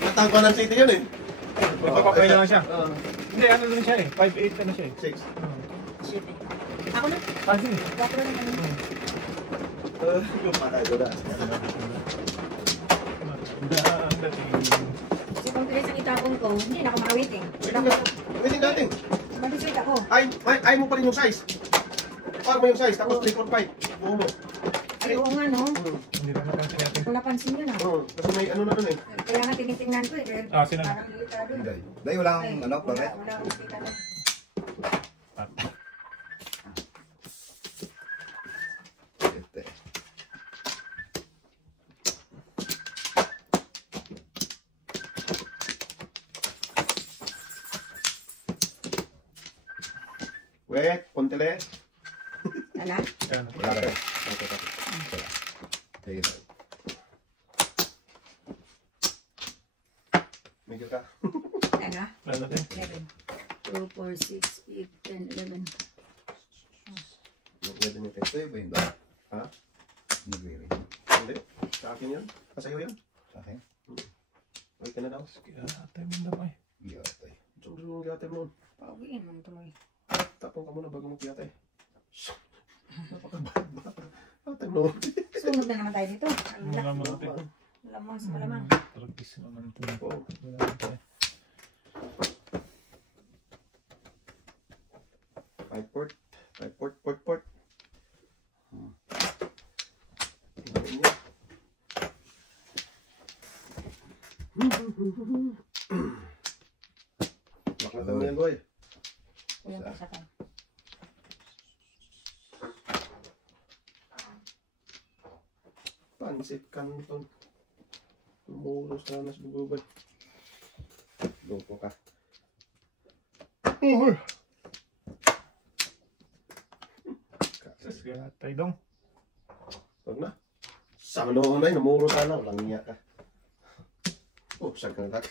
Natanggalan City yun eh. Magpapapay lang siya. Hindi, ano lang siya eh. 5'8 na siya eh. 6. Ako na. Pansi. Bakit na naman? Yung patay ko na. Kasi kung pilis ang itapon ko, hindi na ako makawiting. Waiting natin. Malisit ako. Ay mo pa rin yung size. Par mo yung size, tapos 3.5. Buo mo. Ay, oo nga no. Hindi na napansin natin. Kung napansin nyo na. Kasi may ano na dun eh. Kaya nga tinitingnan ko eh. Sino? Parang limitado. Dahil wala kang ano, bakit? Wala akong kita na. Wait, kontele. Ano? Wala ka. Sige. Medyo ka. Ano? Ano natin? 2, 4, 6, 8, 10, 11. Pwede nito. Sa'yo ba yun? Ha? Nag-ready. Hindi. Sa akin yan. Kasayo yan. Sa akin? Wait ka na daw. Kaya natin mo damay. Iyatay. Sumuli mo mag-iatay mo. Pawiin mo ito mo. Tapong ka muna bago mag-iatay. Napakabad ba? Atay mo. Sunod na naman tayo dito. Wala mo natin. Lamang sa malamang. Tragis naman ito. Oo. Wala natin. 5 port. 5 port, port, port. Tingnan niya. Bakit mo yan, boy? Kulang pa sa kan. Pansit Canton. Tumuros na nas bububad. Loko ka. Kaya tayo dong. Huwag na. Sama noon na, namuro sana. Walang niya ka. Oh, saan ka natak?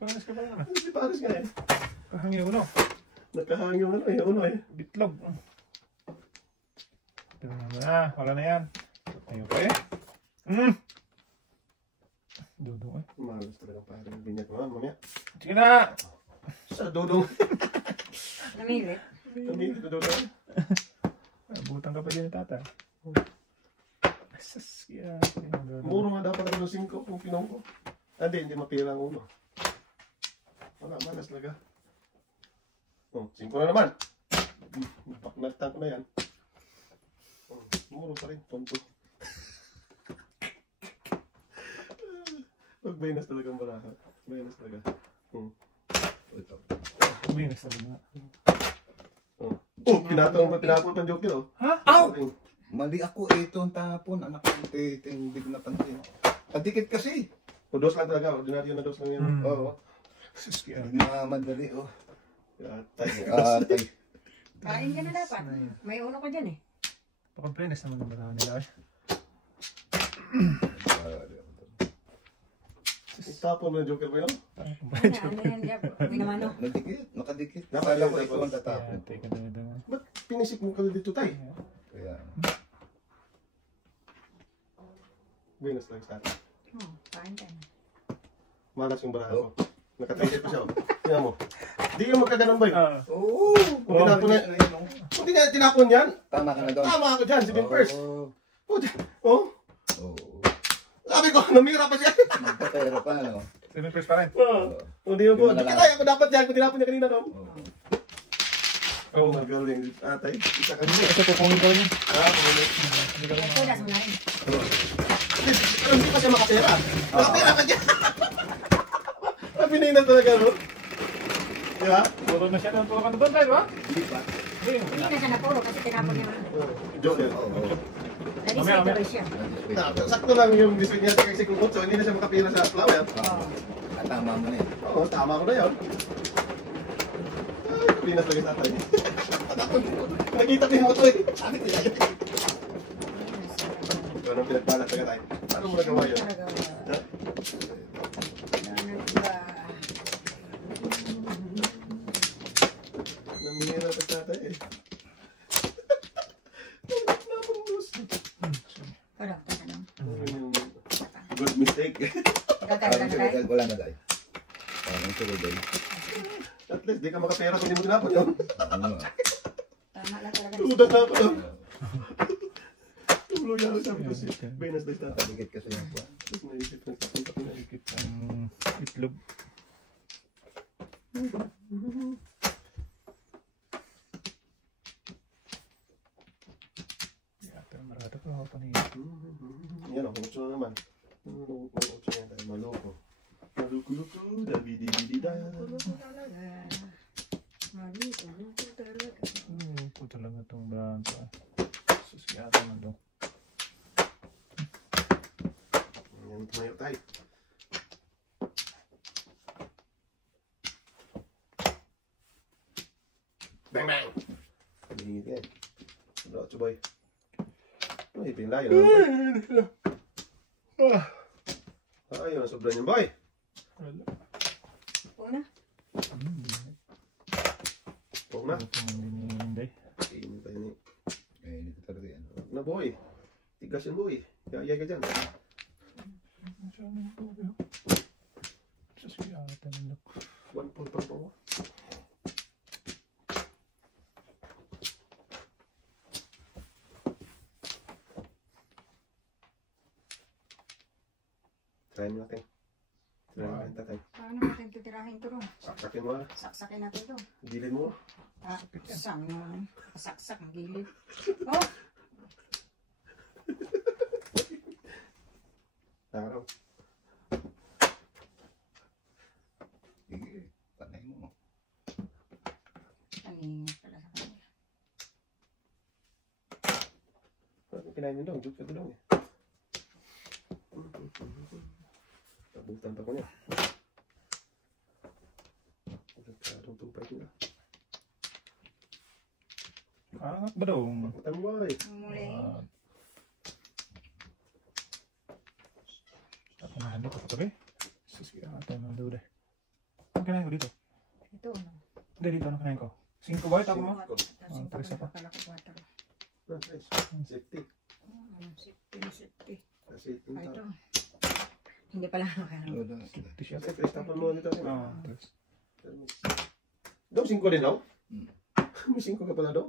Paras ka pa na. Si Paris nga eh. Kahangin uno. Nakahangin yung ano eh. Uno eh. Bitlog. Ito na. Wala na yan. Ayun pa eh. Dudong eh. Malas talaga parang binyag mo. Mamaya. Sige na. Sa dudong. Namilit. Kami dito dudong. Butang ka pa dyan ni tata. Asas. Kaya. Muro nga dapat ako ng 5 kung pinong ko. Hindi mapira ang uno. Wala, malas talaga. Oh, 5 na naman. Paknatan ko na yan. Oh, muro pa rin, tonto. Pag-binas talaga ang baraha. Binas talaga. Ito. Binas na ba? Pinapon pa joke yun, oh. Ha? Ow! Mali ako ito ang tapon. Anak ko, hindi ko napansin. Padikit kasi. O, dos lang talaga. Ordinaryo na dos lang yan. Oo. Sus. Kaya. Madali, oh. Atay. Atay. Kain ka na dapat. May uno ko dyan eh. Pagkaprinis naman ang barahan nila eh. Itapon mo na joker ba yun? Ano yan, Jab? Hindi naman no. Nadikit, nakadikit. Dapat Akala ko yun, ito ang tatapon. Kaya tayo ka na naman. Ba't pinisip mo ka dito, tay? Kaya, Binas lang sa atin. Kain ka na. Malas yung baraha ko. Nakataysip pa siya, oh. Tingnan mo. Di yung magkaganon ba yun? oo. Kung tinapon na, kung tinapon yan, Tama ka na doon. tama ako dyan, si Ben First. Oh, Oo. sabi ko, namira pa siya. Pero pa, ano? Seven first pa rin. Hindi mo po. Kaya ako dapat yan, kung tinapon niya kanina, no? Oo. Oh, magaling. Atay, isa ka niya. Ito pupungin ko rin. Pumuli. Tudas mo na rin. Pero hindi pa siya makapera. Makapera pa siya. Mabinay na talaga, no? Di ba? Puro na siya ng puro ka na doon tayo, di ba? Hindi pa. Hindi na siya napuro kasi tinapon niya. Joke yun. Oo. Nag-isip tuloy siya. Sakto lang yung district niya kasi kung so hindi na siya makapira sa flower. Tama mo na yun. Oo, tama ko na yun. Ay, pinas lagi sa tatay. Nakita ko yung moto eh. Sabi ko yan. Ikaw nang pinagbalat talaga tayo. Paano mo nagawa yun? Ha? Namihira pa tatay eh. Parang tanong. Good mistake. Wala na dahil. Ang tulog dahil. At least, di ka makapera kung di mo tinapon yun. Tama lang talaga. Tudan na ako lang. Tulog yan, sabi ko si Venus na itatapon. Paligid kasi yung buwan. Tapos naisip na tapon na. Ikit ang itlog. Yata, marata pa ako paningin. Yan o, kung na naman. Kung na yan tayo, maloko. Maluko-luko, dabidi-bidi-da. Loko talaga. Loko talaga. Ito talaga itong branco. Sus, yata na ito. Yan, tumayo tayo. Bang bang! Hingit nga eh. Diretso boy. Ay, pinlayo na boy. Ayun, sobra niyan boy. Wala. Una. Huwag na. Ito ang hindi. Hintay ni. Eh, hindi ko talaga yan. Huwag na boy. Tigas yan boy. Yayay ka dyan. Masyado ng tubig. Sus, yata na ito. 1 point pa po. Try mo natin. Try mo natin tatay. Paano natin titirahin ito ron? Saksakin mo. Saksakin natin ito. Dilin mo. Sang naman. Saksak ang gilid. Oh! Araw. Sige, panay mo. Kaningit pala sa kanya. Kinain mo daw. Joke ka daw eh. Tabutan pa ko niya. Nagkarong tupay ko na. Angat ba daw? Makutan mo ba eh. Muli. Ako na handa ko ito eh. Sus, yata na daw deh. Ang kinain ko dito? Ito, no? Hindi, dito ano kinain ko? 5 ba? Ito mo? Tapos tres pa. pala ko 4. Nice. Safety. Safety. Kasi Ah, ito. Hindi pala makano. Wala. T-shirt. Kasi tres tapon mo nito. Oo, tres. Daw 5 din daw? Hmm. May 5 ka pala daw?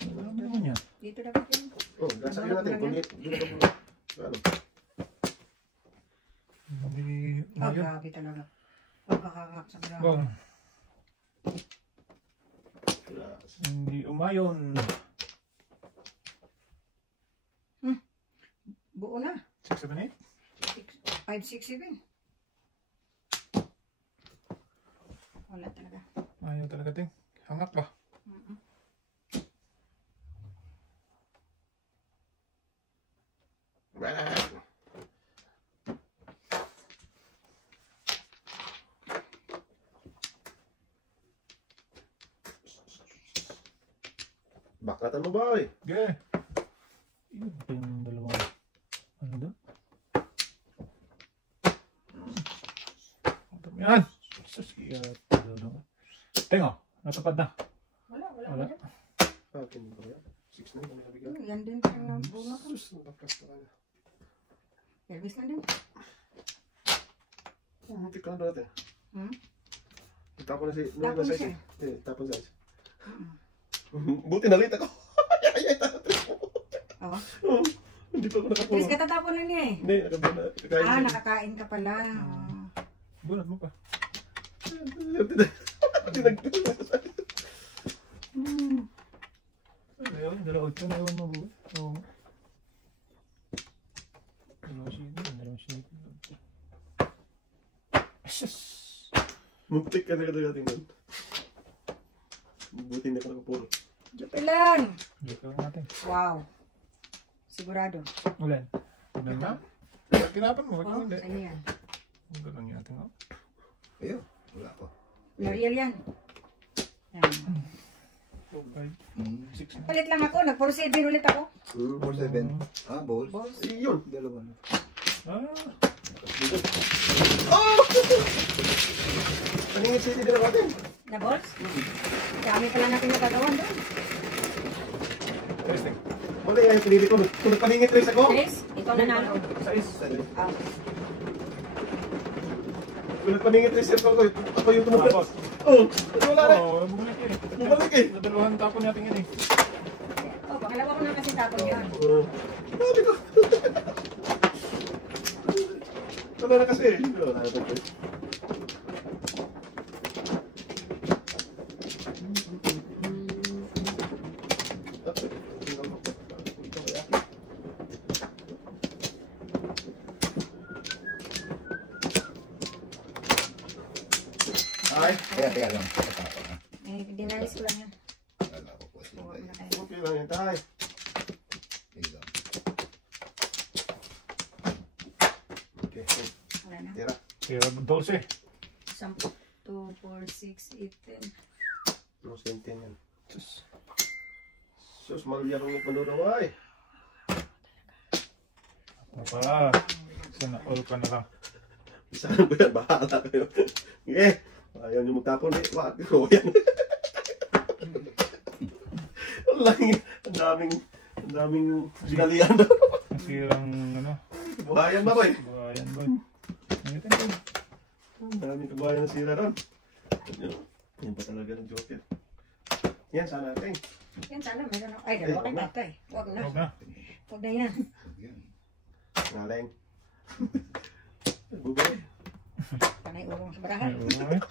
Ano naman yan? Dito dapat yun. Oh, gasakin natin. Kunit. Dito ka muna. Ano? Hindi, Oh, ayun. grabe talaga. Pagkakangak sa grabe. Bong, Yes. hindi umayon. Buo na. 6, 7, 8? 5, 6, 7. Wala talaga. Ayaw talaga ting. Hangak ba? Baklatan mo ba eh? Okay. Yun pa yung dalawang. Ano doon? Ang dami yan. Sus, yata daw. Tengo, natupad na. Wala. Wala. Akin mo ba yan? 6 na yung nabigyan. Yan din parang nabunga ko. Sus, nabakas talaga. Elvis na din. Muntik ka na natin. Hmm? Tapon na si... Tapon na siya. Eh, tapon siya. Buti na late ako. Ay, tapon. Oo. Oh, hindi pa ako nakapuno. Please, katatapon na niya eh. Hindi, nakakain siya. Nakakain ka pala. Bunot mo pa. Ayaw, dalawang ito. Ayaw mo buhay. Oo. Dalawang sheet. Asus! Muntik ka na natin doon. Buti na ako nakapuno. Jupilan! Joke lang natin. Wow. Sigurado. Ulan. Tignan na. Tinapan mo. Wag Oh, hindi. sa'yo yan. Huwag ka lang yatin. Oh. Ayun, wala ko. L'Oreal yan. Yan. 5, 6 na. Palit lang ako. Nag-4-7 ulit ako. 4-7. Ah, balls. Balls. Yun. Dalawa na. Ah! Oh! Paningin city din natin. Na balls? Dami pala natin nagagawan doon. Testing. Mali nga yung pinili ko. Kung nagpaningit trace ako. Tres, ikaw nanalo. Sais. Ah, Kung nagpaningit trace ako yung tumulat. Tapos. Oo. Wala na. Oo, bumalik eh. Bumalik eh. Nadalawahan tapon natin yan eh. oh, pangalawa ko na kasi tapon yan. Sabi ko. Wala na kasi. Wala na trace. Ay, Teka lang. Tatapon ha. Eh, dinalis ko lang yan. Wala ko po siya. Huwag na kayo. okay lang yan, tay. Teka lang. Okay, Wala na. tira. Kaya 12. 10, 2, 4, 6, 8, 10. No, senten yan. Sus, maluya kong panuro ay. Apa. Sana all ka na lang. Saan ba yan? Bahala kayo. Eh, ayaw nyo magtapon eh. Wag ko yan. Ang daming sinalian doon. Nasirang ano. Buhayan ba boy? Bayan boy. Ngayon ko. Ang daming kabayan na sira doon. Yan pa talaga ng joker. Yan, sana natin. Yan sana, meron ako. Ay, dalawa kay tatay. Huwag na. Huwag na. Huwag na yan. Yan. Ngaleng. Bubay. Panay urong sa Ay, barahan. urong eh.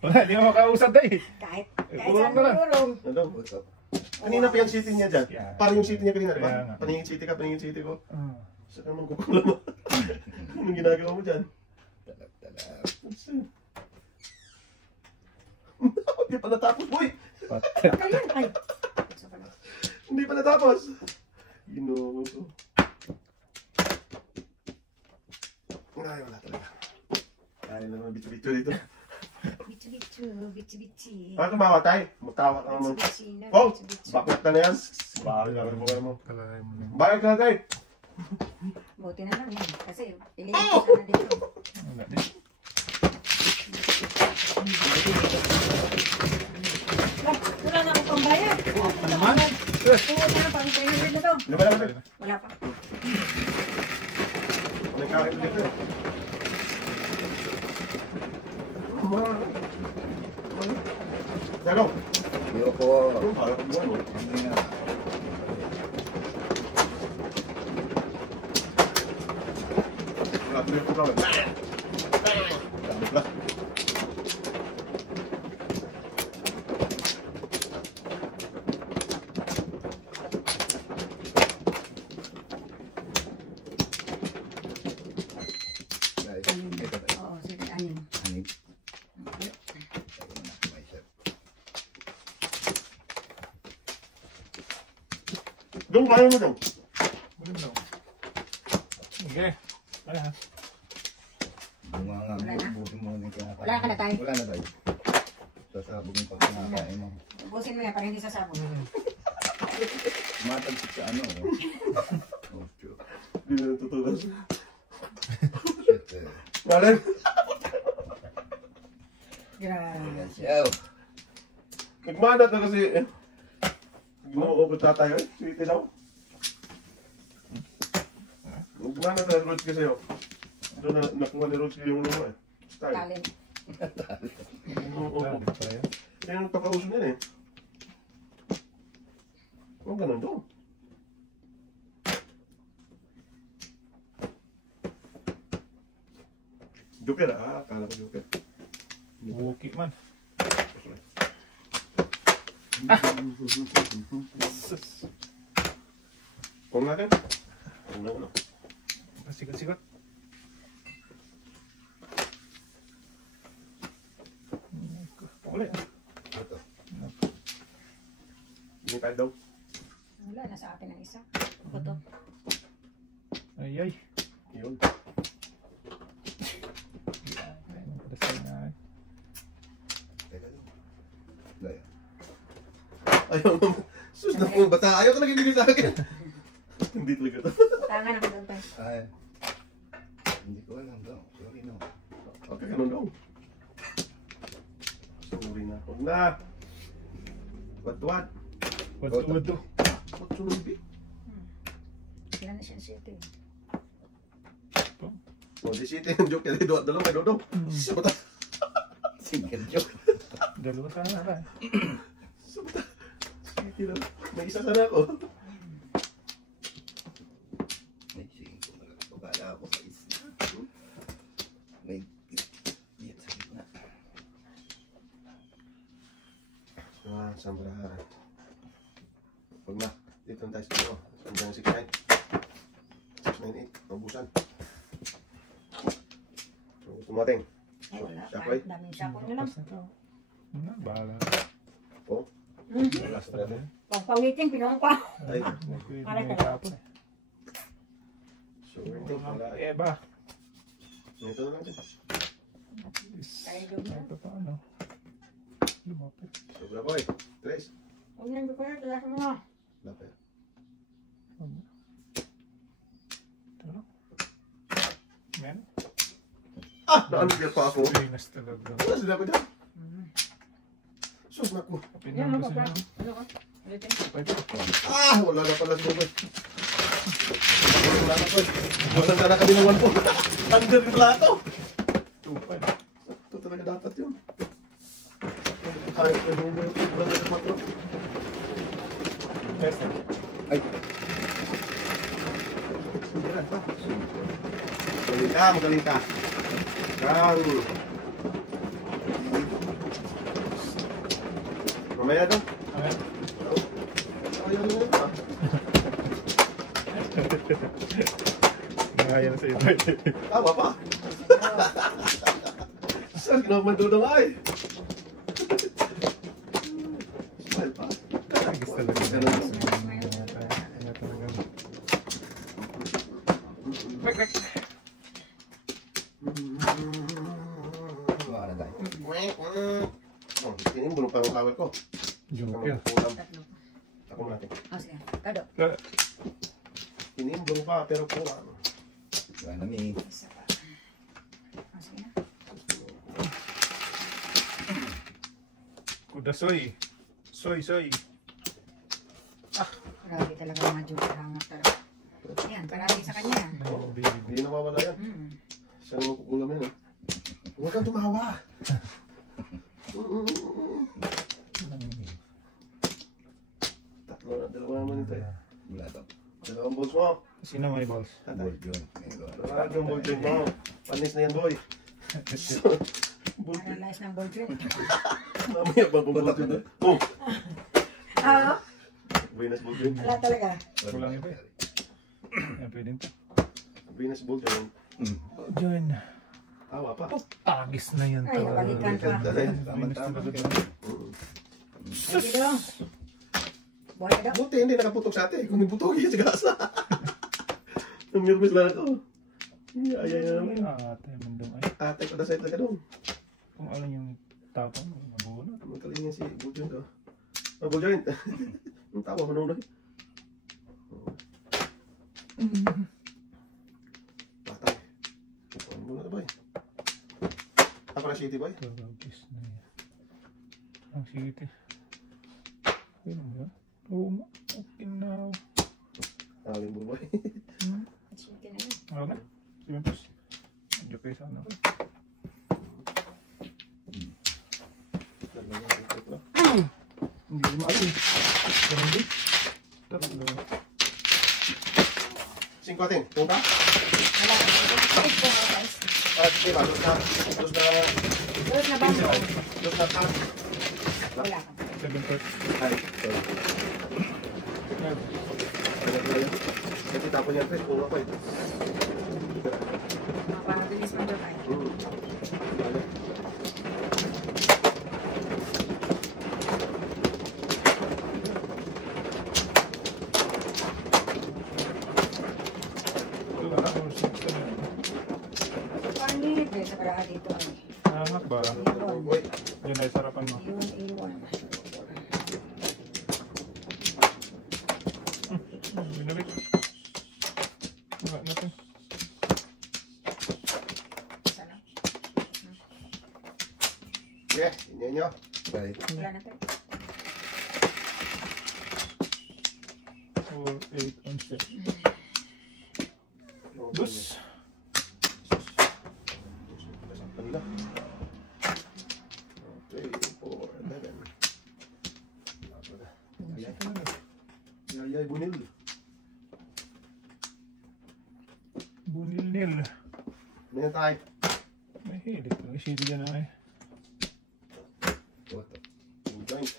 Wala, di mo makausap na eh. Kahit Urong saan na lang. urong. Ano? What's up? Kanina pa yung city niya dyan. Yeah. Parang yung city niya kanina, di Kaya ba? nga. Paningin city ka, paningin city ko. Ah. Saan naman kukulam mo? Anong ginagawa mo dyan? Talap. Hindi pa natapos, boy! Patay. Ano yan? Ay. Isa pala. Hindi pa natapos! Ginoo ko. Ay, wala talaga. Ay, naman bitu-bitu dito. Bitu-bitu, bitu-bitu. Paano tumawa tayo? Mutawa ka naman. Bitu-bitu na, Oh! bitu-bitu. Bakit ka na yan? Bakit ka na mo? Kalahin mo na. Bakit ka na tayo? Buti na lang yan. Kasi piliin ko sana dito. Wala din. Wala na akong pambayad. Naman? Wala na pang 300 na to. Ano ba naman? Wala pa. Nagkakit dito. Ano? Yo po. Ano? Parang kung ano? Ano nga? Wala tuloy ko lang. Dami pala. Guys, ito tayo. Oo, sige, anin. Hanip. Tayo na. May chef. Doon, kaya mo doon. Wala na. Okay. Wala ha. Bunga nga. Wala na. Buti mo na yung kinakain. Wala ka na tayo. Wala na tayo. Sasabog yung pag kinakain mo. Ubusin mo yan para hindi sasabog. Matagsik sa ano. Oh, sure. Hindi na natutulas. Shit eh. Ngalan? Grabe. Yan siya. Nagmanat na kasi eh. Ginoo ko tatay eh. Sweetie daw. Nagmanat na Roach kasi oh. Doon na nakuha ni Roach yung lumo eh. Style. Talent. Wala din pala yan. Yan ang pakauso niyan eh. Oh, ganun doon. Joker ah, akala ko Joker. Buki man. Kung natin? Kung na ano? Sikat-sikat. Uli. Ito. Hindi tayo daw. Wala, nasa akin ang isa. Ako to. Ay ay. Yun. Dasal na eh. Teka lang. Daya. Ayaw naman. Sus na po, bata. Ayaw talaga hindi sa akin. Hindi talaga to. Tangan ako doon tayo. Ay. Hindi ko alam daw. Sorry no. Okay, ganun daw. Sorry na. Huwag na. What? Wad to. 8 9. Kailan na siya 7. Oh, di city yung joke. Jadi dalawa may dodong. Siya ba ta? Single joke. Dalawa sana ka. Siya ba ta? City lang. May isa sana ako. May sige ko na lang. Pagkala ako sa isa. May yan sa gitna. Ah, sambarahan. Pag na, dito tayo sa iyo. Hanggang 6-9. 6-9-8. Mabusan. Tumating. Ay, wala. Shakoy? Daming shako nyo lang. Pas na to. Na, bahala. Oh. Last na rin. Pang-pangitin, pinong pa. Ay. Pwede Para may ka. kapon eh. So, wala. Eba. Ito na lang din. Tayo doon na. Ito pa ano. Lumapit. Sobra boy. Tres. Huwag nang bukod, wala ka mga. Lapit. Ito lang. Yan. Ah! Naanipir pa ako. Linas talaga. Wala sila ko dyan. Sus, naku. Yan, Pinang ano kasi ka? niya. Ano ka? Ulitin. Pwede. Ah! Wala na pala sila boy. Wala na boy. Wala na kami ng 1 po. Under yung plato. 2-5. Ito talaga dapat yun. Kaya ko yung brother ng 4. Best. Ay, Sundiran pa. Magaling ka. Kang. Mamaya daw. Okay. Ayaw na yun pa. Nakaya na sa iyo. Tawa pa. Saan ginawa man doon ay? Smile pa. Agis talaga. Ganun. Kaya talaga. wala na tayo. Oh, tinimbulong pa ang kawal ko. Joker. Kulang. Tatlo. Ako natin. O, sige. Kado. Tinimbulong pa pero kulang. Wala na may. Isa pa. O, sige na. Kuda soy. Soy. Grabe talaga mga joke. Hangat talaga. Yan, parati sa kanya. No, baby. Hindi nawawala yan. Siya naman kukulam yan eh. Huwag kang tumawa. Tatlo na, dalawa naman ito eh. Wala to. Dalawang balls mo. Sino may balls? Tatay. Board yun. Dalawang yung ball joint mo. Panis na yan boy. Ball joint. Analyze ng ball joint. Mamaya ba ball joint? Oh! Oo. Venus ball joint. Wala talaga. Kulang iba eh. Yan, pwede ito. Venus ball joint. Diyan. Tawa pa. Tagis na yan Ay, nabalikan pa. Tama-tama. Sige daw. Buhay ka daw. Buti hindi nakaputok sa atin. Kung may putok yan sa gasa. Namirmis lang ako. Ay, naman. Ate, mandong ay. Ate ko na sa'yo talaga doon. Kung ano yung tapang, nabunod. Magaling yan si ball joint oh. Ah, ball joint. Ang tawa ko nung patay. Ano muna na boy? Ako na city boy? Tagis na yan. Ang city. Ayun ba? Oo nga. Okay na. Aling bull boy. Sige na yun. Ano na? Sige po. Medyo kayo sa ano. Hindi mo alam. Ganun din. Tatlo. 5 ating. Punta? Wala. Ay, po, guys. Sige ba? Dos na. Dos na ba? Dos na taas. Wala ka. 7 first. Ay, sorry. Ano ba yan? Kasi tapon yan, Chris. Puno ko eh. Mapapabilis mo doon tayo. Ano? Wala ko. 6 na. Panit. Dahil sa paraan dito. Anak ba? Boy. Yan ay sarapan mo. Iwan. Binalik. Wala natin. Isa lang. Yeah, inyo nyo. Right. Wala na tayo. 4, 8 on set. Bus. Kanila. 3, 4, 11. Yayay bunil. Bunil-nil. Ano yan tayo? May hilig. May isipin dyan na eh. What? Joint.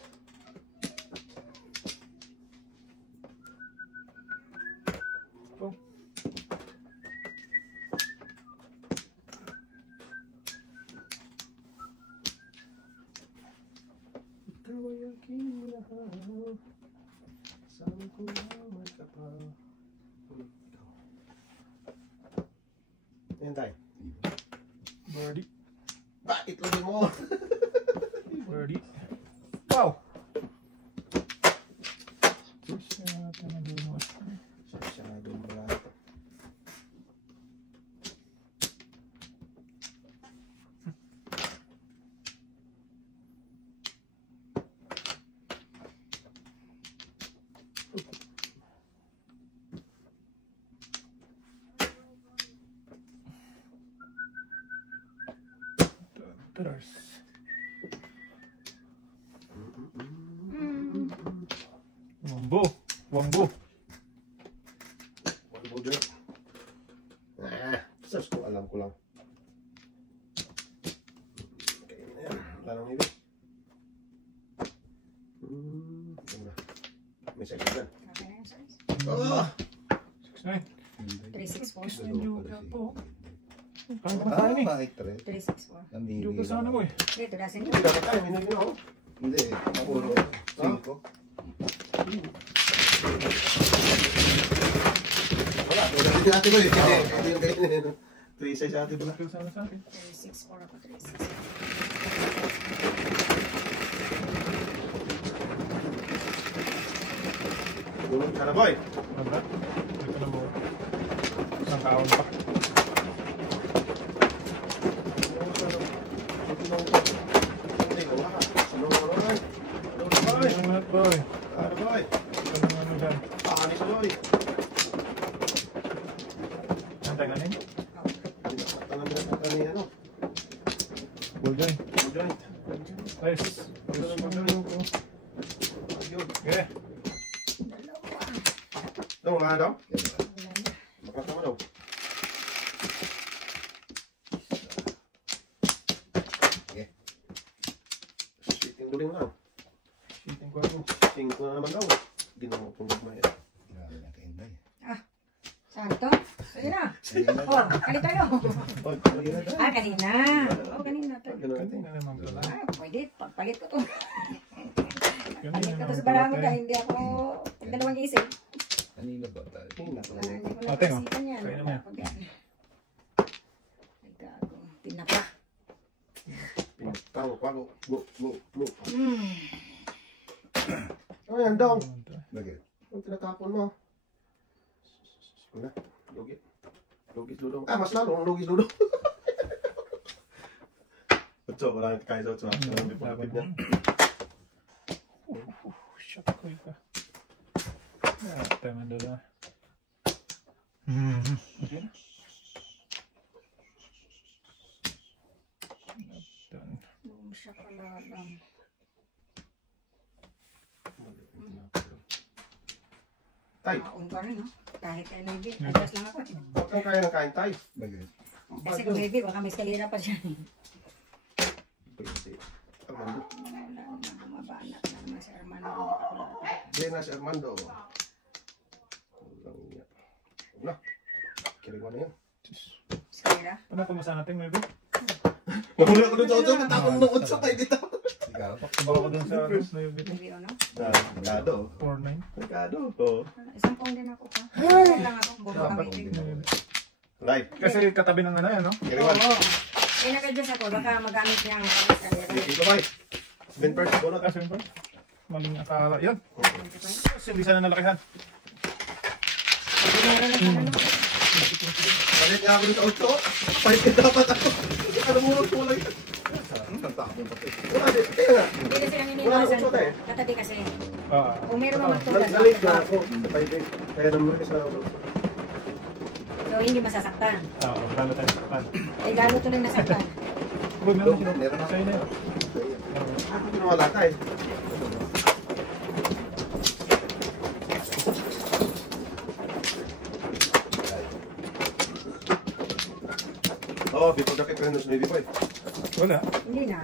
Oh. Ikaw ay aking mahal. Saan ko naman ka pa? Ayan tayo. Birdie. Bakit lagi mo? Birdie. Wow! Siya talaga mo. Masyado pala ito. Tars. Wambo. Wambo. One more drink. Sus ko, alam ko lang. Okay, na yan. Wala nang ibig. Ano? May size na. Okay na yung size. Oh! 6'9". 364. Medyo po. Kaya pa tayo ni. Bakit tre? 364. Medyo ka sana mo eh. Dito, dasin Hindi dapat tayo, may nagin ako. Hindi, puro 5. Wala, wala din ate ba eh. Hindi yung ganyan. 3 size ate ba? Medyo sana sa akin. 364 ako, 364. Tulog ka na boy. Wala. Hindi ko na mo. Isang kaon pa. Hindi, wala ka. Sunod ka boy. Boy. Salamat boy. Ano boy? Anong ano dyan? Pakani sa boy. Antay ka rin? Tangan na sa kani ano. Ball joint. Joint. Nice. Ayun. Okay. Daw, wala daw? Makasama daw. Okay. Shitting duling lang. Shitting ko ako. Shitting ko na naman daw. Ginawa kong gagmaya. Grabe na kainday. Saan to? Sige na. Oh, kalit tayo. Oy, kanina tayo. Kanina. Oh, kanina to. Kanina naman pala. Pwede. Pagpalit ko to. Kanina Palit ko to naman sa pala barangon tayo. dahil hindi ako dalawang isip. Kanina ba tayo? Kanina pala Hindi yun. ko Ate, oh. napasipan yan. Kaya naman. Pag yan. Nagkago. Tinapa. Pinagtang, kwago. Go. Mm. Oh, yan daw. Bakit? Ang tinatapon mo. Wala. Lugit. Lugit ludo. Ah, mas lalo. Ang lugit ludo. Utso, wala yung kaya sa utso. Ang bipapit niya. Shot ko ito. Tayo man doon. Okay na. Done. Siya pala lang. Tay, Maon pa rin, no? Kahit kay Navy. Adjust lang ako. huwag kang kaya ng kain, tay. Bakit? Kasi kung Navy, baka may eskalera pa siya. Armando. Wala naman bumabanat na naman si Armando. Hindi pa ko lahat. Diyan na si Armando. Kulang niya. Wala. Kiring mo na yun. Eskalera? Paano kumusta natin, maybe? Mahuli ako dun sa utso. Katapon ng utso tayo dito. Ikaw? Sabaw ko dun sa maybe. Navy, ano? Merkado. 4-9. Merkado. Oo. Isang pound din ako pa. Isang lang ako. Buko kami. Live. Kasi katabi ng ano yan, no? Kiring mo. Oo. Eh, nag-adjust ako. Baka magamit niya ang eskalera. Dito ba? Spin first. Bunot. Kasi ba? Maling akala. Yan. Kasi hindi sana nalakihan. Palit nga ako dun sa utso. Palit ka dapat ako. Ano mo kulay? Ang tapon pa ito. Wala, kaya nga. Hindi na silang Wala iniwasan. akong suot eh. Katabi kasi. Ah. Kung meron naman tulas. Nalate na ako. Kaya naman kasi ako. So, hindi masasaktan. Oo, lalo tayo sa pan. Eh, lalo tuloy nasaktan. Bro, meron sila. Meron ako. Sa'yo na yun. Wala tayo. Oo, before the kaya nung Navy Boy. Wala. Hindi na.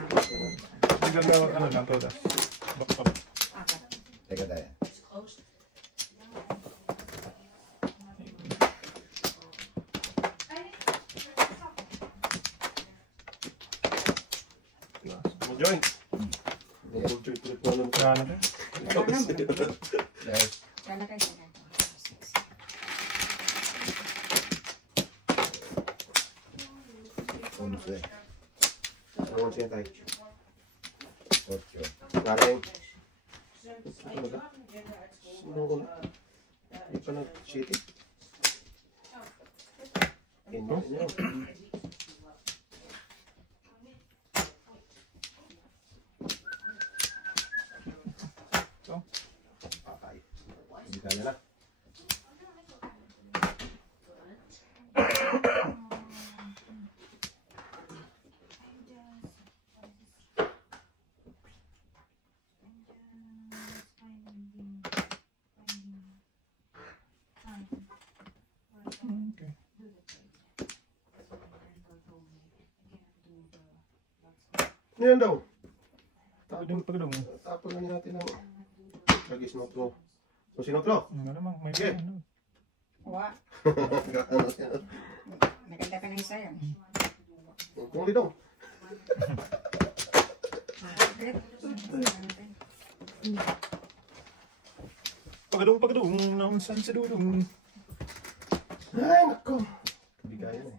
Sigar na ano lang, todas. Bakpak. Apat. Teka tayo. Mo joint. Full joint ulit na lang. Kaya na tayo. Dahil Sana kayo sana. onse, Ano siya tayo? otso. Galing. Sino ko na? Hindi pa nag-city. Inyo. So, Patay. Hindi kaya na. okay. Ngayon daw. Pagdong. Tapos na natin ang lagi sinotro. So sinotro. Ano naman, may Okay. ano. Wa. Ano siya? Maganda ka ng isa yan. Kung di daw. Pagdong, naun saan sa dulong. Ay, nako. Hindi kaya na eh.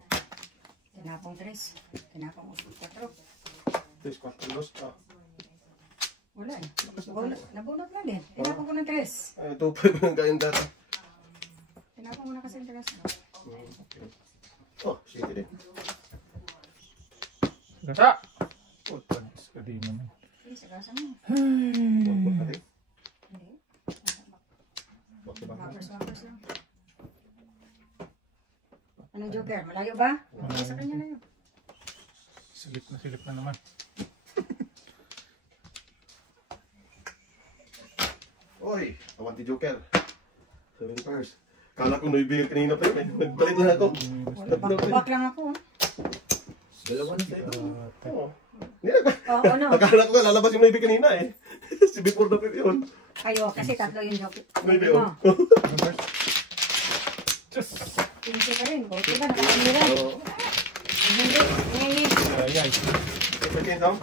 Tinapong 3. Tinapong 4. 3, 4, 2. Wala eh. Nabunot na din. Tinapong ko ng 3. Ay, 2, 5 ang kayang data. Tinapong mo na kasi ng 3. Oh, city din. Gasa! Oh, panis ka di naman. Sige, sagasa mo. Ay. Hindi. Okay ba? Wappers lang. Anong joker? Malayo ba? Malayo. Sa kanya na yun. Silip na naman. Oy, awanti joker. 7 pairs. Kala ko naibigay kanina pa yun eh. Nagbalik na ako. Back lang ako. Dalawa na tayo. Oo. Hindi na. Oo, ano? Akala ko lalabas yung naibigay kanina eh. Si before the pip yun. Ayo, kasi tatlo yung joker. Naibigay yun. Just. Pinsi ka rin. Buti ba? Nakakamira. Oo. Hindi. Ngayon. Ay. Pwede yun, Tom?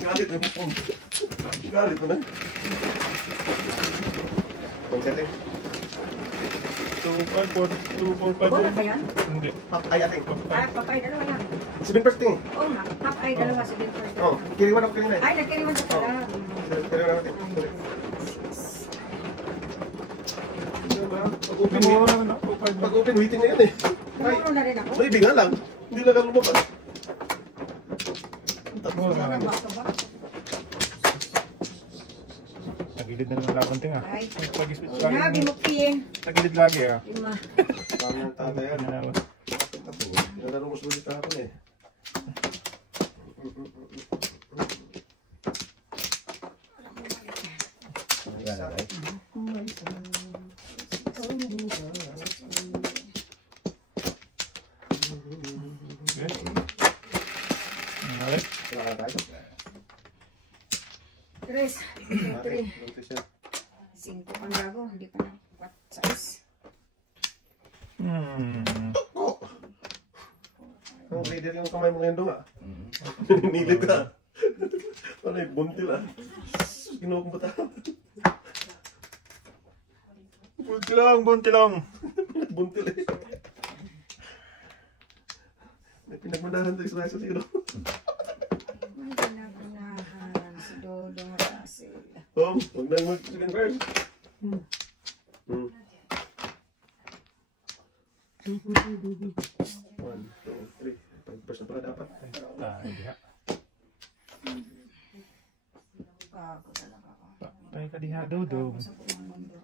Galit na po. Galit mo na. Ang setting. 2, 4, 5. Bunot ba yan? Hindi. Ay, ating. Papay, dalawa lang. 7 first thing. Oo nga. Papay, dalawa. Sige, first. Oh, kiriwan ako kanina eh. Ay, nagkiriwan sa pala. Kiriwan natin. Pag-open Ano eh. naman ako? Pag-open, waiting na yan eh. Ay, Tumuro na rin ako. maybe nga lang. Hindi lang ako lumabas. Back to back. Tagilid na naman laban tinga. Ay. Pag-switch Sinabi lagi. mo, Pien. Tagilid lagi ah. Lima. Parang ang tatay yan. Ano Pinalaro mo sulit kahapon eh. Gana tayo. Alright. Wala ka tayo. Tres. Ate, 3. 5 ang gago. Hindi pa na. What size? Oh! Ang leader yung kamay mo ngayon doon ah. Mm. Nilip ka. Ano yung buntil ah. Ginawa kong bata. Bunti lang. Buntil eh. May pinagmanahan doon sa zero. May pinagmanahan si Dodong Russell. Oh, huwag na mag-second card. 1, 2, 3. 5% na pala dapat. Diha. Ako talaga ako. Patay ka diha, Dodong. Sa buong mundo.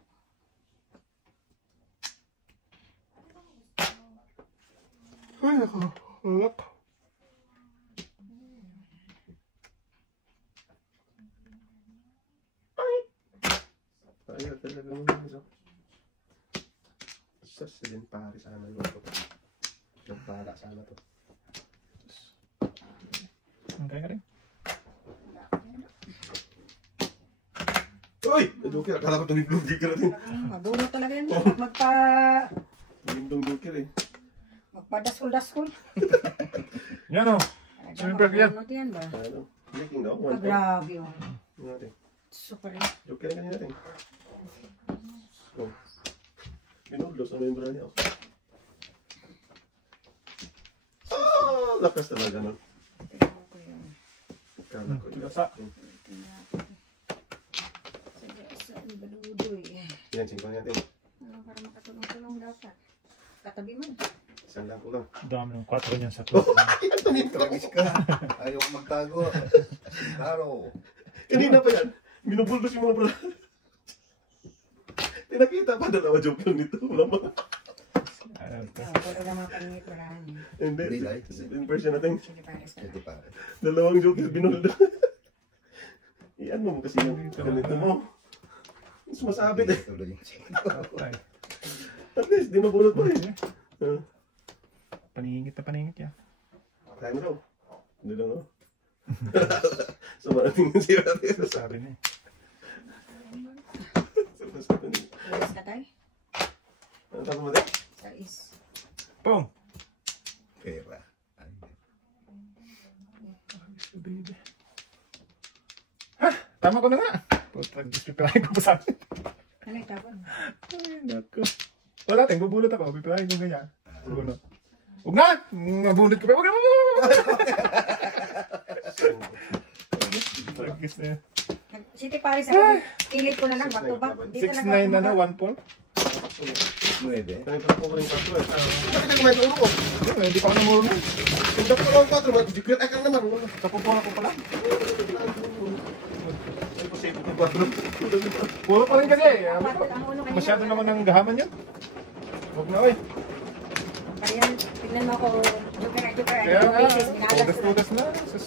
Ay, ako. Ulap. Ayaw talaga naman ito. Sa silin pare sana yung ito. Nagpala sana to. Okay ka rin. Uy! Joker, akala ko tumibig joker natin. Mabunot talaga yan. Lindong joker eh. Magpadaskol-daskol. Yan o. Siyempre yan. Mabunot yan ba? Ano? Leaking daw. Ah, grabe oh. Ano natin? Super. Joker na kanina natin. Oh. Pinuldos ang membro niya. Ah! Lakas talaga no? Tingnan ko yun. Akala ko. Lasa. Tingnan ko. Sa badudoy eh. Yan, singkong natin. Ano para makatulong-tulong dapat. Katabi mo. Isang lang ko lang. Dami ng 4 niyan sa tuwa. Tragis ka. Ayaw ko magtago. Araw. Kanina pa yan. Binubuldos yung mga bra. Tinakita pa dalawa joke lang nito. Wala pa. Wala naman pangit marami. Hindi. Hindi, like. In person natin. Sige pares ka. Ito pare. Dalawang joke yung binuldo. Iyan mo kasi yung ganito mo. Mas masabit eh. Tuloy yung Patay. At least, di mabulot pa eh. Paningit na paningit yan. Kaya mo daw. Hindi lang ako. So marating yung siya natin. Sabi na eh. Pares ka tayo? Ano tama mo din? Sais. Pong! pera. Baby. Ha! Tama ko na nga! Pipirahin ko pa sa akin. Ano yung tapon? Ay, naku. Wala tayong bubulot ako. Pipirahin ko ganyan. Bunot. Huwag na! Mabunot ka pa. Huwag na! Tragis na yan. City Paris ako. Pilit ko na lang. Back to back. 6'9" na na, 1 Paul. 9. Kaya pa po rin 4 eh. Bakit ako may ulo ko? Hindi pa ako namurungan. Kung dapat ko lang 4, mag-declare ka naman. Kapupuan ako pala. Ay, posible ko 4. Puro pa rin kasi. Masyado Masyado naman ang gahaman yun. Huwag na oy. Kaya tignan mo ako. Joker. Kaya nga, tugas na. Sus.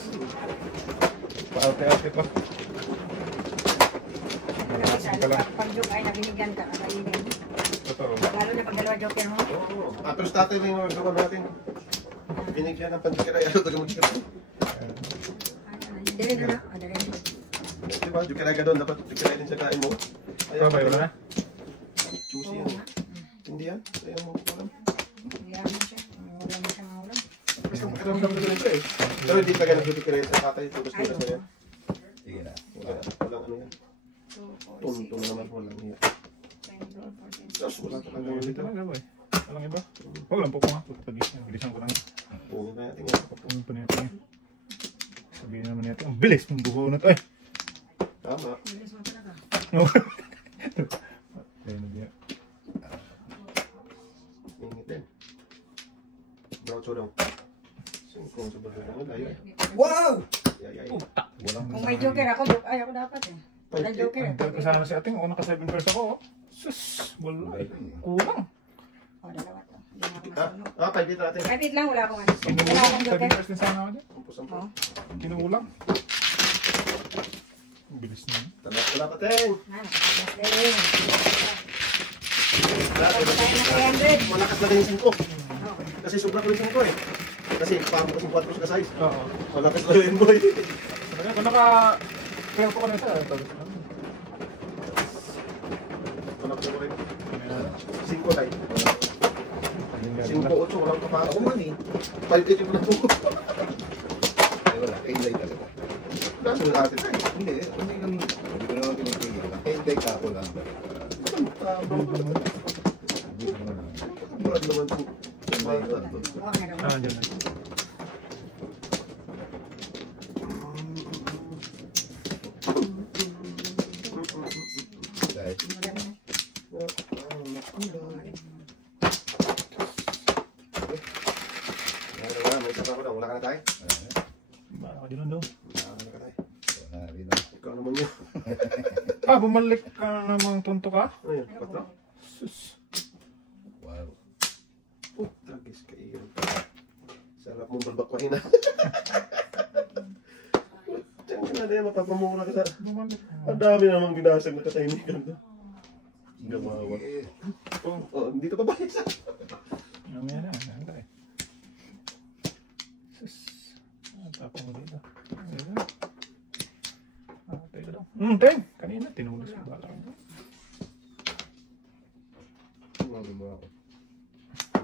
Paarte-arte pa. Pag joke ay nabinigyan ka. Kainin. Totoo. Lalo na pag dalawa joker mo. Oo. Pero sa tatay yung magawa natin. Binigyan ng pandikira. Ayaw talaga magkira. Dere na. Dere na. Diba? Dukira ka doon. Dapat dukira din sa kain mo. Babay mo na. Juicy yan. Hindi yan. Ayaw mo. Yaman siya. Wala mo siyang ulam. Gusto ko kiramdam ko rin ito eh. Pero hindi ka ganun dukira sa tatay. Tugas Ay, na yan. Sige na. Walang ano yan. Tunto na naman. Walang hiya. Tapos wala ka lang Hindi dito. talaga boy. Walang iba. Huwag lang po ko nga. Bilisan ko lang. Puno na natin yan. Puno pa natin yan. Sabihin naman natin. Ang bilis ng buho na to eh. Tama. Bilis mo talaga. Ayun na diya. Ingit din. Brocho daw. Singkong sa bagay mo. Layo eh. Wow! Yay. Walang Kung may joker ako, ay ako dapat eh. Wala joker. Dahil kasama si ating, ako naka 7 pairs ako. Oh. Sus, wala eh. Kulang. O, dalawa to. Hindi na ako Ah, masunod. paibit natin. Kapit lang, wala akong ano. Wala Kinulang. akong 7 joker. pairs din sana ako dyan. Sampo-sampo. O, Kinulang. Ang bilis na. Wala pa ting. ano, last day. Wala Tayo na 300. Malakas na rin yung 5. O, Kasi sobra ko yung 5 eh. Kasi parang kasing 4 sa size. Oo. Malakas na rin boy. Kung naka... Kaya ko kanina sa... Malaki ko rin. 5 tayo. 5-8 walang kapara. Ako man eh. 5-8 yung nato. Ay wala. Kainday talaga. Kaso yung atin tayo. Hindi. Hindi kami. Hindi ko naman pinipigil. Kainday ka ako lang. Hindi ko naman. Murad naman ito. Kainday ko lang. huwag na daw. Ah, dyan na. Dahil. naman yun. Bumalik ka na namang tunto ka? Ayun, 4. Sus. Wow. Tragis ka iyon. Sarap mong balbakwain na. Diyan ka na din, mapapamura ka sa... Bumalik. Ang dami namang binasag na katahimikan to. Gawawa. Oh, hindi ka pa ba isa? Mamaya na. Hanggang eh. Sus. Tapos mo dito. Ayun. Teka daw. Teng! Kanina tinulos yung bala. Mali mo ako.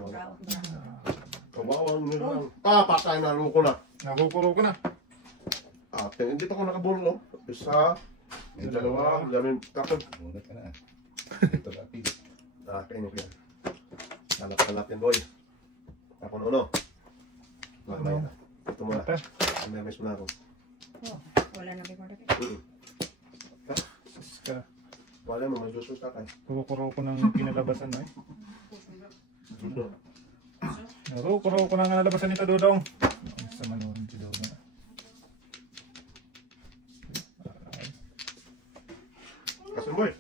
Brown, brown. Kawawa nyo lang. Patay na luko na. Nakukuro ka na. Hindi pa ako nakabulo. Isa, dalawa, lamin, tapos. Muna ka na. Ito lapin. Kainin ko yan. Hanap yan, boy. Tapos uno. Mamaya na. Ito muna. May mo na ako. Oh, wala na bigong dati. Sus ka. Wala mo, may juice tatay. Kukuro ko ng pinalabasan na eh. Juice. Kukuro ko ng nalabasan nito, Dodong. Sa manood si Dodong. Kasun, boy.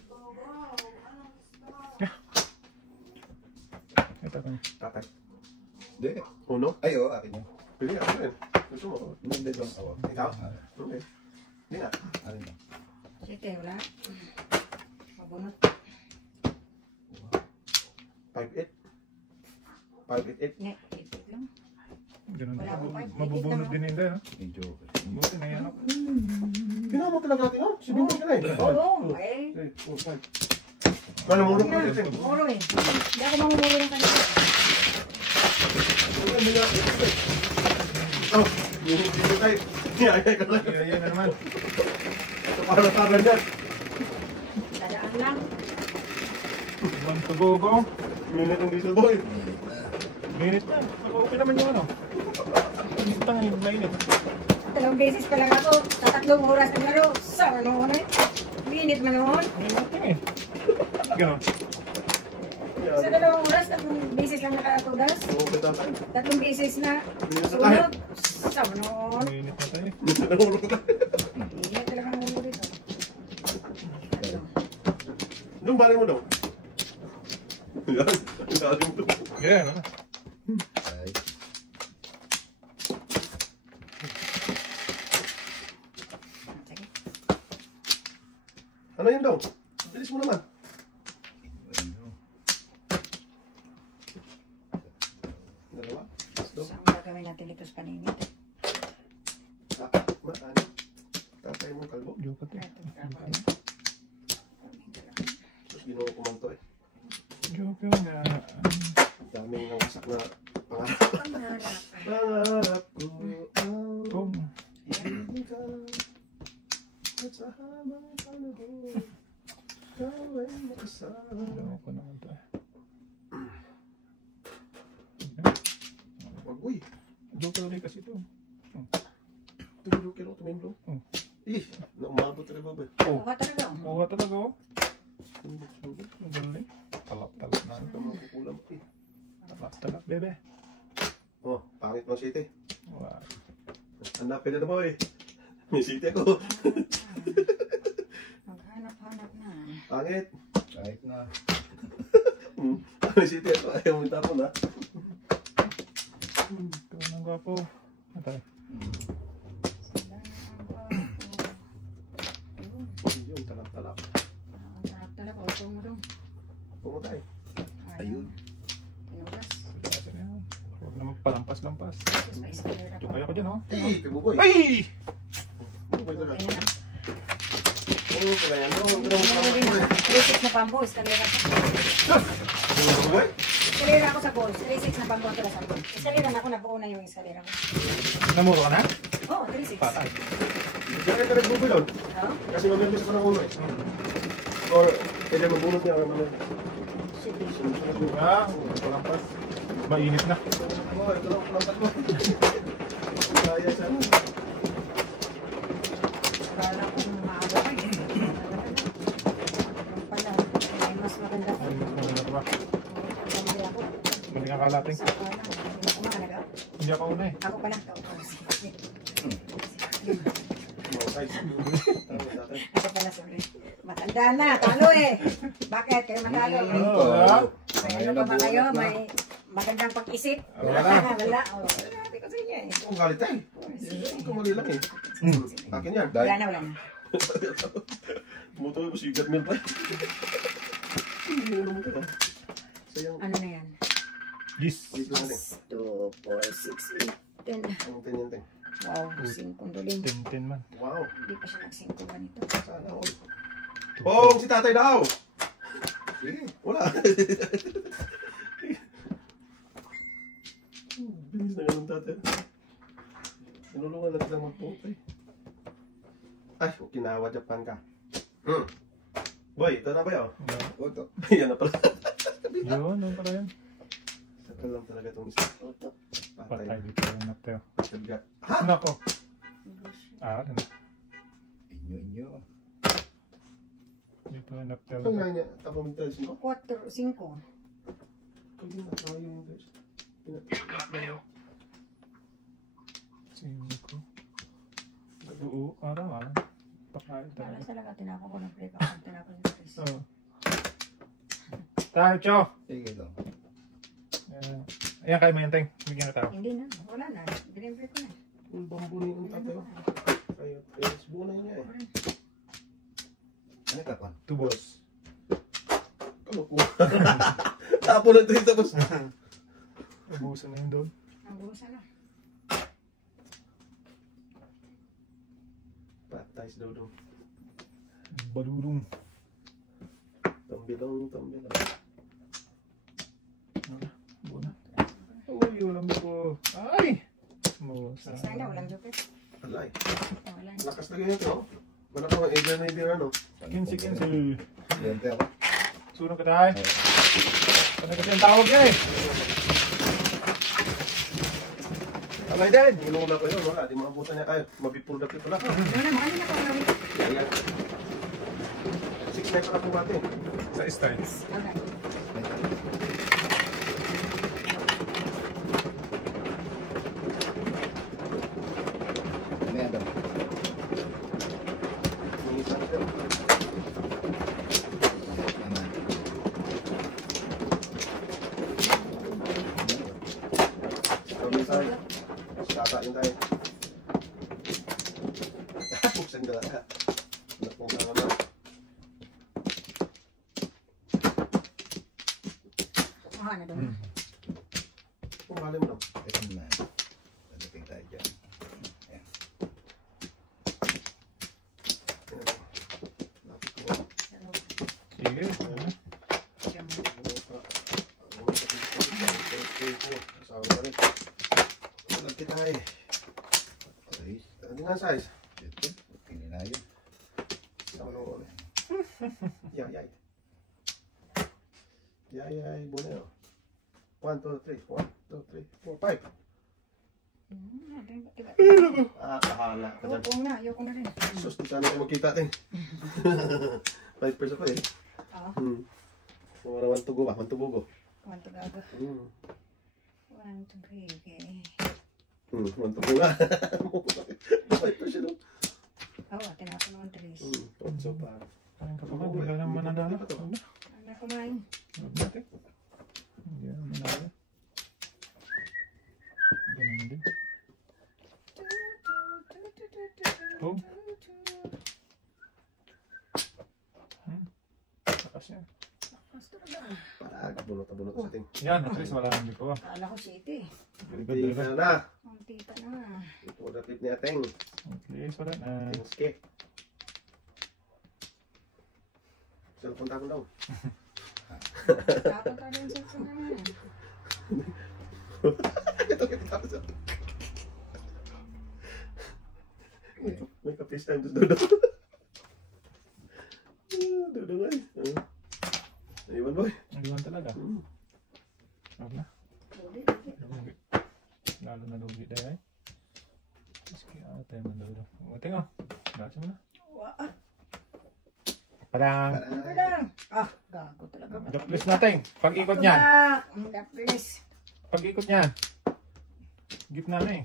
Ito ka. Tatay. Hindi. Uno. Ay, oo, akin yun. Pili ako rin. Gusto mo? Hindi ba? Oo. Ikaw? Okay. Hindi na. Akin na. Sige, wala. Mabunot. 5-8. 5-8-8. Ne, itik lang. Ganun Wala din. akong five. Mabubunod din nila. Medyo. Buti na yan. Ginawa mo talaga natin, oh. Sibintay ka na eh. Oo, eh. 5. Ano mo na ito? Muro eh. Hindi ako mamumuro ng kanila. Oh, hindi tayo. Ay, ka lang. Ayan na naman. Ito para nataran yan. Dadaan lang. One to go, go. Minute ng diesel boy. Minute na. Okay naman yung ano. Tangin, mainit. 2 beses pa lang ako. Sa 3 oras na laro. Sa ano na eh. Minute man noon. Mainit na eh. Ganon. Sa 2 oras, 3 beses lang nakatugas. Okay, tatay. 3 beses na. Minute na tayo. Sunod. Sa noon. Mainit na tayo. Minute na hulog ka. Minute talaga ang ulo dito. Doon, bali mo daw. Yan. Ang galing mo. Yan, ano? Ay. Sige. Ano yun daw? Bilis mo naman. Dalawa. Tatlo. Saan gagawin natin dito sa paninit? Apat. Ano? Tatay mo kalbo. Joke ka to. Tapos ginawa ko man to eh. Joke nga. Daming ng wasak na pangarap. Pangarap. Pangarap ko ang Boom. hindi ka at sa habang panahon ikaw ay makasama. Joke naman to. Wag, uy. Joke ulit kasi to. Tumilo kilo, tumilo. Oh. Ih, naumabot rin ba ba? Kuha talaga. Kuha talaga oh. Ang galing. Talap-talap na. Ito mga kukulam ko eh. Talap-talap, bebe. Oh, pangit ng city. Wow. Hanapin na boy. May city ako. Maghanap-hanap na. Pangit. Kahit na. May city ako. Ayaw mo tapon ha. Ito nang gwapo. Atay. Yun, talap-talap. Ang sarap talaga. Upo mo doon. Pumunta eh. Ayun. Tinugas. Sige na yan. Huwag na magpalampas-lampas. Tapos may escalator Ito ako. kaya ko dyan oh. Eh, pibuboy. Ay! Pibuboy talaga. Kaya na. Oo, kaya yan. Oo, pero Ano rin na. 3-6 na pambo. Escalera ko. pibuboy. Escalera ako sa balls. 3-6 na pambo. Ito sa balls. Escalera na ako. Nabuo na yung escalera ko. Namuro ka na? Oo, 3-6. Patay. Diyan ka nagbuboy doon. Oo. Kasi mag-imbis pa ng ulo eh. Or, kaya mabunot niya ang mga Sige. sunod-sunod mo. Ah, palampas. Mainit na. Oh, ito lang ang tatlo. Kaya sa ano. Kala ko maaga pa eh. Ang pala. Ay, mas maganda pa. Ay, mas maganda pa. Hindi ako. Mali ka kalating. Sa ako lang. Hindi ako mahalaga. Hindi ako una eh. Ako pala. Ikaw. Sige. Mga size. Tama, tatay. Ito pala, sorry. Matanda na, talo eh. Bakit? Kayo matalo. May ano pa ba kayo? May magandang pag-isip? Wala. Wala. Oh, sabi ko sa inyo eh. Kung galit tayo. Kung mali lang eh. Akin yan. Wala na, wala na. Muto ko sigat meal pa. Hindi naman ito. Sayang. Ano na yan? Yes. Dito natin. 2, 4, 6, 8, 10. Ang tinyenteng. Wow, 5 duling. 10 man. Wow. Hindi pa siya nag-5 ganito. Sana all. Oh, si tatay daw. Sige. Wala. Bilis na ganun tatay. Sinulungan na kita magpupay. Ay, Okinawa, Japan ka. Boy, ito na ba yun? Oto. Yan na pala. Yun, ano pala yan? Sakal lang talaga itong isa. Tuto. Patay Patay. dito yung napteo. Sabgat. Ha? Nako. Ano na? Inyo. Dito yung napteo. Ano nga niya? Tapos may tiles mo? 4, 5. Kaya na tayo yung tiles. Cinco. Oo, parang. Pakain Wala talaga. talaga, tinapon ko ng break ako. Tinapon yung Chris. Oo. Tayo, Cho. Sige to. Ayan, kayo mo yan, Teng. Bigyan na tao. Hindi na, wala na. Delivery ko na. Yung bambunin yung tatay. Kayo, tiles. Buo na yun niya eh. Ano ka pa? Tubos. Kaluko. Tapo na ito yung tapos. Ubusan na yun doon. Ang buhusan na. Patay si Dodong. Balulong. Tambilong, tambilong. Buo na. Uy, walang ko. Ay! Musa. Sana walang jupit. Alay. Wala na. Lakas lagi yun ito. Wala pa mga Adrian na ibig ano. Kinsi. Lente ako. Sunod ka tayo. Ano kasi ang tawag niya eh? Alay din. Inula ko yun. Wala. Di makabutan niya kayo. Mabipul na pala. Wala, makali na ko namin. Ayan. 6 na pala po natin. Sa styles. Okay. Ano yan daw? May isa na din. Naman. So, minsan, kakain tayo. Buksan ka lang. Napong ka naman. Kuha na doon. Kung mali mo lang. Ito na. Padating tayo dyan. Ayan. Sige. Lagi tayo. Alis. Hindi nga size. Ito. Pininayo. Ano ulit? Yay. Yay, bonero. 1, 2, 3, 1, 2, 3, 4, 5. Ah, kahala ka dyan. Ayoko na rin. Sus, di sana tayo magkita din. 5 pesos pa eh. Oo. Para 1 tugo ba? 1 tubugo. 1 to gago. 1, 2, 3, okay. 1 tugo nga. 5 pesos no? Oo, tinapon naman 3. 8 pa. Kain ka pa ba? Hindi ka lang manadala. Ano na kumain? Huwag natin. Hindi ka lang manadala. Ganun din. Oh. Lakas yan. Parag, bunot-bunot sa ating. Yan, at least wala nang dito. Kala ko city. Very Hindi good ka talaga. na. Ang tita na. Ito na tip ni ating. At least wala na. Ating skate. Cellphone tapon daw. Tapon ka rin sa ito na. Ito kita tapon sa ating. May ka-FaceTime doon daw. Doon nga eh. Naiwan boy. Naliwan talaga. Huwag na. Lugi. Lalo na lugi dahil. Sige, tayo mandalo. Tingnan. Gasa mo na. Parang Ano lang? Ah, gago talaga. gaplis natin. Pag-ikot niyan. Ang gaplis. Pag-ikot niyan. Gitna na eh.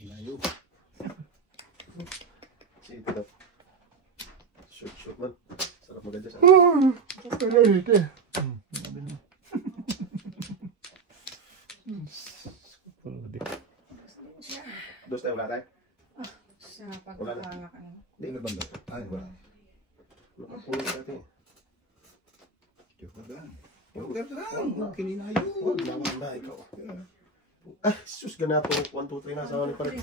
Layo. City daw. Shoot man. Sarap mag-adjust. Dos tayo, wala tayo. Sa pagkakanga ka naman. Hindi na banda. Ay, wala. Nakapulit natin. Joke lang. Joke lang. Okay na yun. Huwag naman na ikaw. Ah, sus, ganato. 1, 2, 3 na. Sawa ni pare.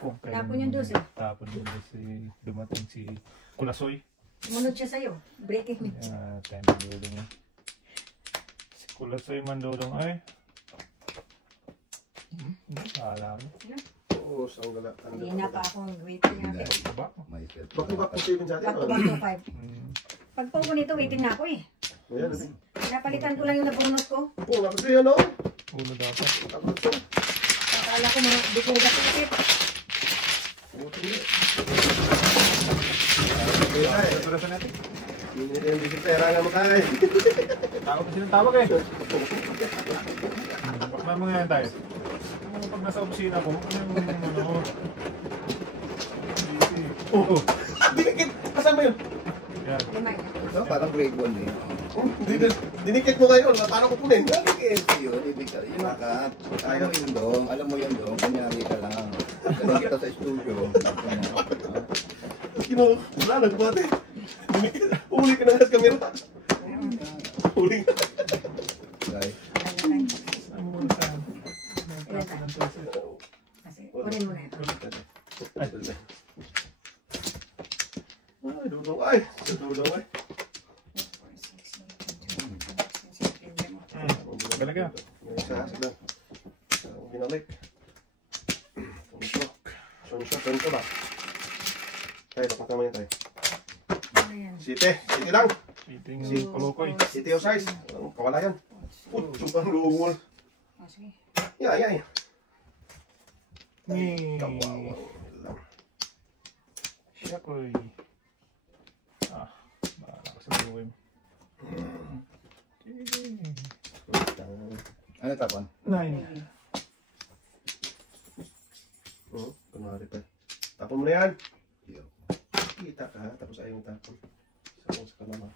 Tapon yung dos eh. Tapon yung dos dumating si Kulasoy. Sumunod siya sa'yo. Breaking me. Time mandulong eh. Si Kulasoy mandulong ay. Alam. Oo, saan gala. Hindi na pa akong waiting natin. Baba. May pet. Bakit ba kung 7 sa atin? Back to back to 5. Pag po ko nito, waiting na ako eh. Ayan. Napalitan ko lang yung nabunot ko. Oo, lapit siya, no? Uno dapat. Lapit siya. Akala ko mga dito gatipit. Pagkakasa natin. Hindi na yung bisitera nga makain. Tawag kasi ng tawag eh. Bakit mo nga yan tayo? Pag nasa opisina ko, ano yung Oo. Dinikit! Kasama yun? yan. Limay. No, parang grade 1 eh. Dinikit mo ngayon. Paano kukunin? Galing KFC yun. Ibig sabihin, yung nakat. Alam mo yun dong. Kunyari ka lang. Galing kita sa studio. Wala, nagbuhat eh. Dinikit. Uli ka na nga sa kamera. Uli ka. Right. Ang muna sa Kasi, kunin mo na ito. Ay, dudong ay. Dudong ay. Talaga. Binalik. Sunsok. Ganito ba? Tayo, papunta mo yan tayo. City lang. Eating kulukoy. City o size. Kawala yan. Putong ang lumol. Sige. Yeah. Kawawa. Siya ko'y... bahala ka sa buhay mo. Ano tapon? 9. Kunwari pa. Tapon mo na yan. Kita ka, tapos ayaw mo tapon. Sa kalama.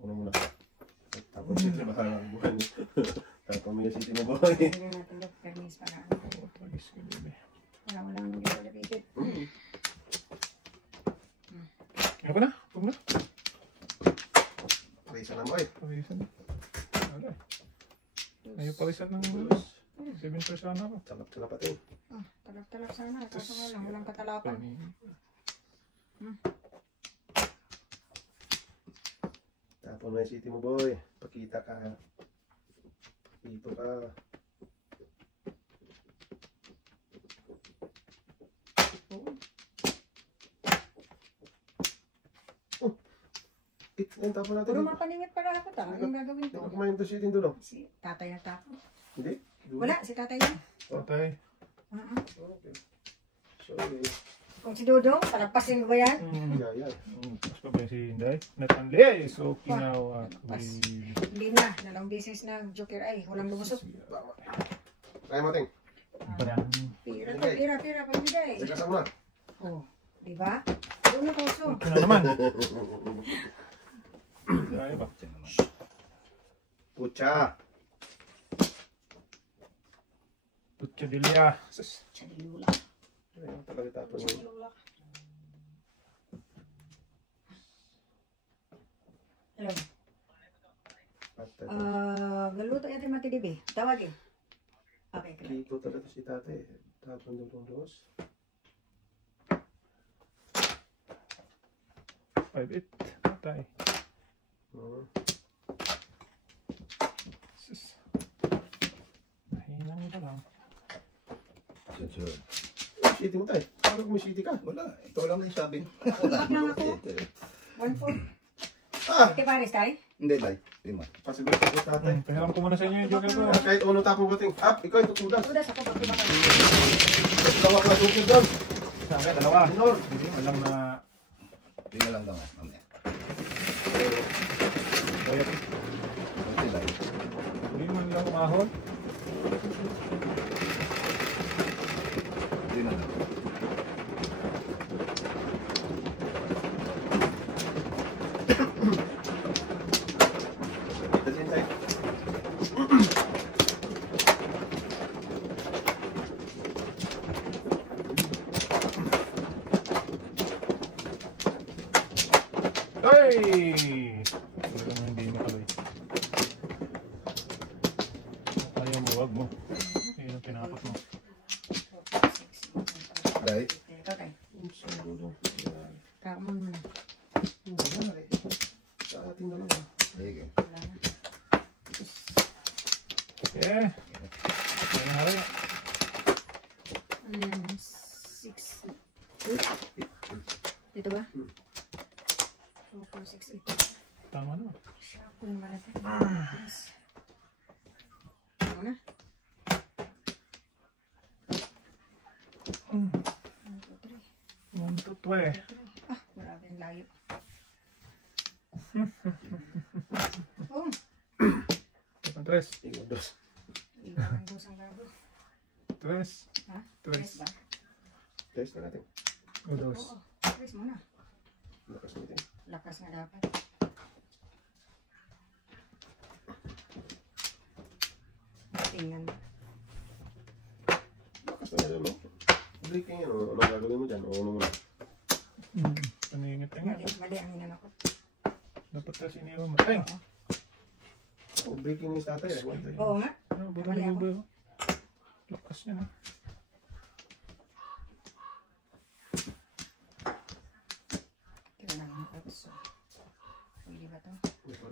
Una muna. Tapon siya, baka ang buhay mo. Tapon mo yung city mo boy. Hindi na natin look permis para Tagis ko bebe. walang hindi ko lapipit. Ano ka na? Huwag na. Parisan na boy. Parisan. Wala. Ayaw parisan ng 7 percent ako. Salap-salap patin. Talap-talap sana. Kaso nga lang, walang katalapan. Tapon mo yung city mo boy. Pakita ka. Dito ka. Yung tapon natin. Puro mapaningit para ako ta. Anong gagawin ko? Hindi ko kumain to city doon. Si tatay ang tapon. Hindi? Wala, si tatay yan. Tatay. Okay. Sorry. Kung si Dudong, palagpasin ko ba yan? Yeah. Mas pa ba si Inday? Natanli. So, kinawa. Hindi na. Dalawang beses na joker ay. Walang lumusok. Try mo ting. Parang. Pira to, pira. Pagbigay. Sige kasama na. Oh, di ba? Doon na kauso. Ano naman? Ay ba? Pucha. Putya Delia. Siya di lula. Ayun talaga tapon mo. Hello. Patay. Galuto yatin matidibi. Tawag eh. Okay, kaya. Kiko talaga si tatay. Tapon doon dos. 5-8. Patay. Sus. Mahinang ito lang. Sure. City mo tayo. Paano kung may city ka? Wala. Ito lang yung sabi. Tulak lang ako. 1-4. Ah! Ike pares tayo? Hindi, Day. 5. Pasiguro sa tatay. Pahiram ko muna sa inyo yung joker ko. Kahit ano tapon ko ting. Up! Ikaw ito tudas. Udas ako pag diba ka. Tawag na tukid doon. Sa akin, dalawa. Minor. Hindi, alam na. Tingnan lang daw. Mamaya. Kaya, Okay, Day. hindi man lang umahon. Hindi na. That's inside. Ay! Talagang hindi makaloy. Ayaw mo, wag mo. Ayun ang tinapak mo. Dahil. Ito tayo. Siguro. Kakamon mo na. Wala eh. Sa ating dalawa. Sige. Wala na. Okay. Ayun ang hari. 6. Dito ba? 2, 4, 6, 8. Tama na. Ako yung malaki. Yes. Ako na. 1, 2, 3. 1, 2, 3. Ah, grabe ang layo. Oh, Ipan 3. Tingnan dos. iwan ang gusang gago. 3. Ha? 3. Tres ba? Test na natin. O 2. Oo. Tres muna. Lakas natin. Lakas nga dapat. Tingnan. Lakas na natin, no? Breaking yan. Ano gagawin mo dyan? O ano mo na? Paningit nga. Mali ang inan ako. Dapat kasi iniwan mo. Ay! O breaking news tatay. Oo nga. Ano, barang ba yun? Lakas niya na. Kailangan ng otso. Pwede ba ito?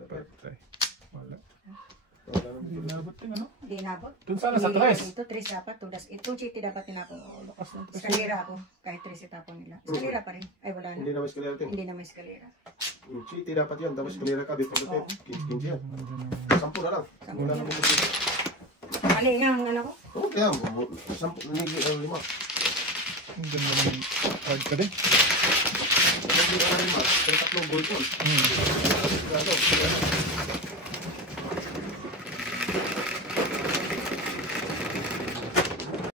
Patay. Wala. Wala naman Hindi dito. nabot yung ano. Hindi inabot. Dun sana sa Hindi, 3. Ito, tres dapat. Itong chiti dapat tinapon. Lakas ng 3. Eskalera ako. Kahit tres itapon nila. Eskalera pa rin. Ay, wala na. Hindi na may eskalera ting. Hindi na may eskalera. Yung chiti dapat yun. Tapos eskalera ka. Before the Oo. 15 yan. 10 na lang. Sampu Wala na. naman dito. Mali nga ang ano ko. Oo, kaya 10 nigi o 5. Ang ganda ng card ka din. Nigi o 5. Kaya 3 gold yun. Sigurado.